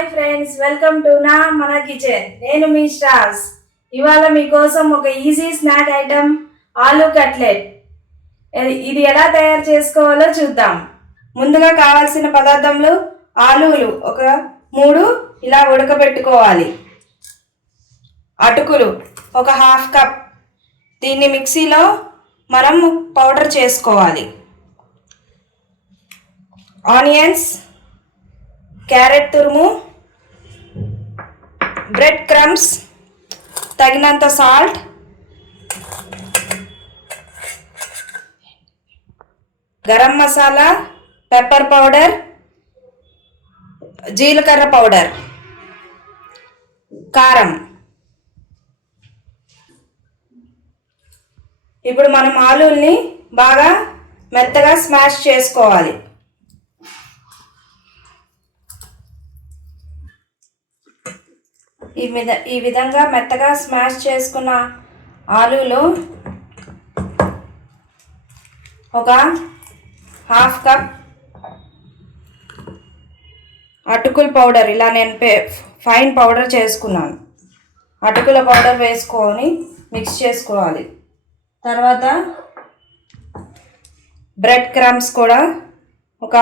Hi friends, welcome to మన kitchen. నేను మీ stars. ఇవాళ మీకోసం ఒక easy snack item aloo cutlet. ఇది ఎలా తయారు చేసుకోవాలో చూద్దాం. ముందుగా కావాల్సిన పదార్థములు ఆలూలు ఒక 3 ఇలా ఉడకబెట్టుకోవాలి. అటుకులు ఒక 1/2 కప్. దీన్ని మిక్సీలో మనం పౌడర్ చేసుకోవాలి. ఆనియన్స్, క్యారెట్ తురుము, బ్రెడ్ క్రమ్స్, తగినంత salt, garam masala, pepper powder, జీలకర్ర పౌడర్, కారం. ఇప్పుడు మనం ఆలూల్ని బాగా మెత్తగా స్మాష్ చేసుకోవాలి. ఈ విధంగా మెత్తగా స్మాష్ చేసుకున్న ఆలూలో ఒక 1/2 కప్ అటుకుల పౌడర్, ఇలా నేను ఫైన్ పౌడర్ చేసుకున్నాను. అటుకుల పౌడర్ వేసుకొని మిక్స్ చేసుకోవాలి. తర్వాత బ్రెడ్ క్రమ్స్ కూడా ఒక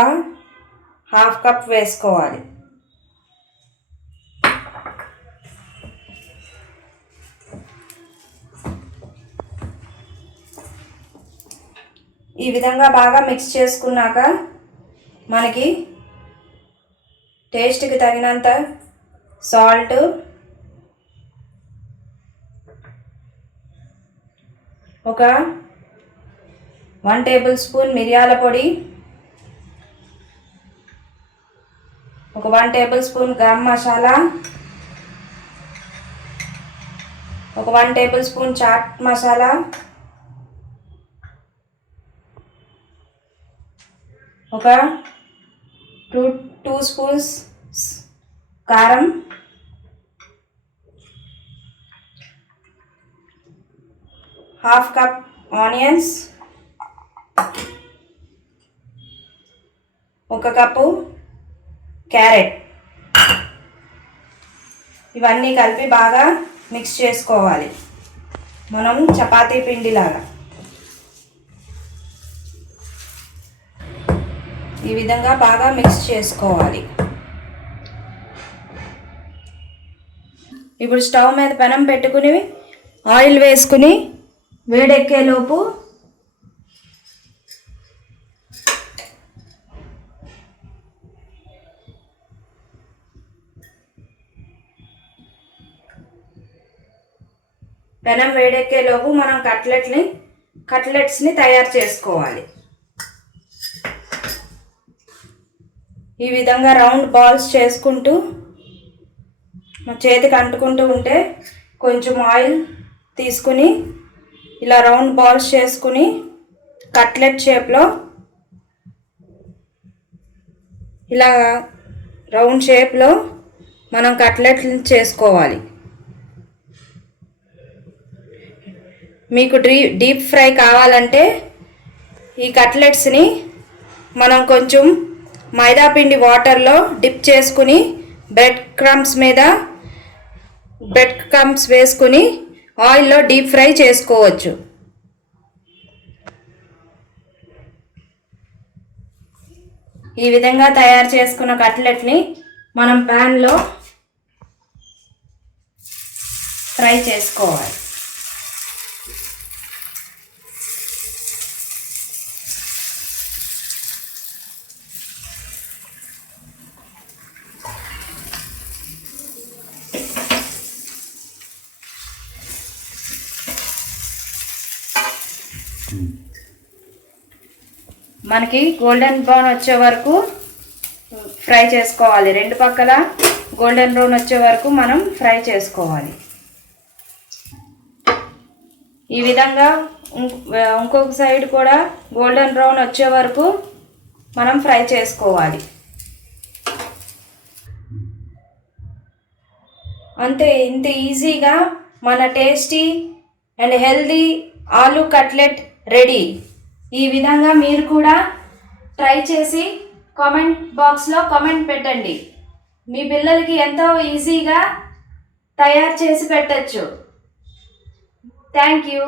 1/2 కప్ వేసుకోవాలి. ఈ విధంగా బాగా మిక్స్ చేసుకున్నాక మనకి టేస్ట్కి తగినంత సాల్ట్, ఒక 1 టేబుల్ స్పూన్ మిరియాల పొడి, ఒక 1 టేబుల్ స్పూన్ గరం మసాలా, ఒక 1 టేబుల్ స్పూన్ చాట్ మసాలా, ఒక 2 స్పూన్స్ కారం, హాఫ్ కప్ ఆనియన్స్, ఒక కప్పు క్యారెట్. ఇవన్నీ కలిపి బాగా మిక్స్ చేసుకోవాలి, మనం చపాతీ పిండిలాగా. ఈ విధంగా బాగా మిక్స్ చేసుకోవాలి. ఇప్పుడు స్టవ్ మీద పెనం పెట్టుకుని ఆయిల్ వేసుకుని వేడెక్కేలోపు మనం కట్లెట్స్ని తయారు చేసుకోవాలి. ఈ విధంగా రౌండ్ బాల్స్ చేసుకుంటూ చేతికి అంటుకుంటూ ఉంటే కొంచెం ఆయిల్ తీసుకుని ఇలా రౌండ్ బాల్స్ చేసుకుని కట్లెట్ షేప్లో, ఇలా రౌండ్ షేప్లో మనం కట్లెట్లు చేసుకోవాలి. మీకు డీప్ ఫ్రై కావాలంటే ఈ కట్లెట్స్ని మనం కొంచెం మైదాపిండి వాటర్లో డిప్ చేసుకుని బ్రెడ్ క్రమ్స్ వేసుకుని ఆయిల్లో డీప్ ఫ్రై చేసుకోవచ్చు. ఈ విధంగా తయారు చేసుకున్న కట్లెట్ని మనం ప్యాన్లో ఫ్రై చేసుకోవాలి. మనకి గోల్డెన్ బ్రౌన్ వచ్చే వరకు ఫ్రై చేసుకోవాలి. 2 పక్కల గోల్డెన్ బ్రౌన్ వచ్చే వరకు మనం ఫ్రై చేసుకోవాలి. ఈ విధంగా ఇంకొక సైడ్ కూడా గోల్డెన్ బ్రౌన్ వచ్చే వరకు మనం ఫ్రై చేసుకోవాలి. అంతే, ఇంత ఈజీగా మన tasty and healthy aloo cutlet ready. ఈ విధంగా మీరు కూడా ట్రై చేసి కామెంట్ బాక్స్లో కామెంట్ పెట్టండి. మీ పిల్లలకి ఎంతో ఈజీగా తయారు చేసి పెట్టచ్చు. Thank you.